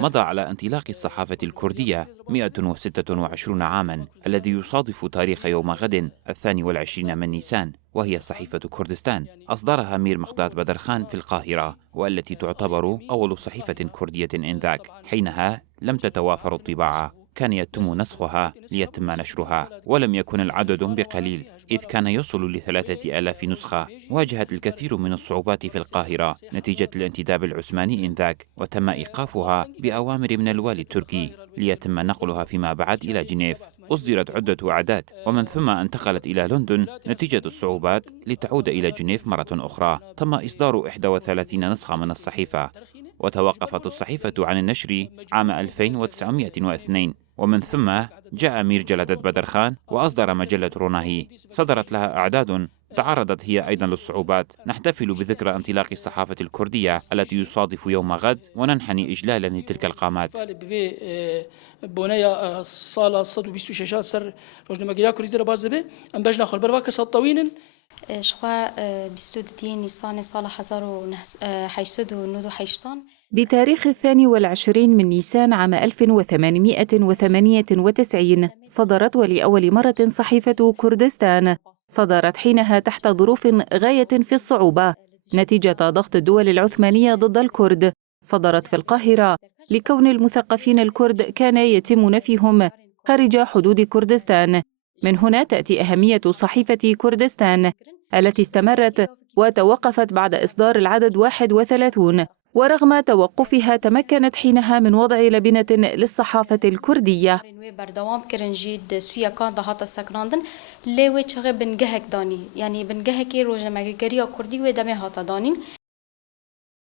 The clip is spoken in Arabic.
مضى على انطلاق الصحافة الكردية 126 عاما، الذي يصادف تاريخ يوم غد 22 من نيسان، وهي صحيفة كردستان أصدرها مير مقداد بدرخان في القاهرة، والتي تعتبر أول صحيفة كردية إنذاك. حينها لم تتوافر الطباعة، كان يتم نسخها ليتم نشرها، ولم يكن العدد بقليل إذ كان يصل ل3000 نسخة. واجهت الكثير من الصعوبات في القاهرة نتيجة الانتداب العثماني إنذاك، وتم إيقافها بأوامر من الوالي التركي ليتم نقلها فيما بعد إلى جنيف. أصدرت عدة أعداد، ومن ثم انتقلت إلى لندن نتيجة الصعوبات لتعود إلى جنيف مرة أخرى. تم إصدار 31 نسخة من الصحيفة، وتوقفت الصحيفة عن النشر عام 1902، ومن ثم جاء مير جلدت بدرخان وأصدر مجلة روناهي، صدرت لها أعداد تعرضت هي أيضا للصعوبات. نحتفل بذكرى انطلاق الصحافة الكردية التي يصادف يوم غد، وننحني إجلالا لتلك القامات. بتاريخ 22 من نيسان عام 1898 صدرت ولأول مرة صحيفة كردستان. صدرت حينها تحت ظروف غاية في الصعوبة نتيجة ضغط الدول العثمانية ضد الكرد. صدرت في القاهرة لكون المثقفين الكرد كان يتم نفيهم خارج حدود كردستان. من هنا تأتي أهمية صحيفة كردستان التي استمرت وتوقفت بعد إصدار العدد 31، ورغم توقفها تمكنت حينها من وضع لبنة للصحافة الكردية.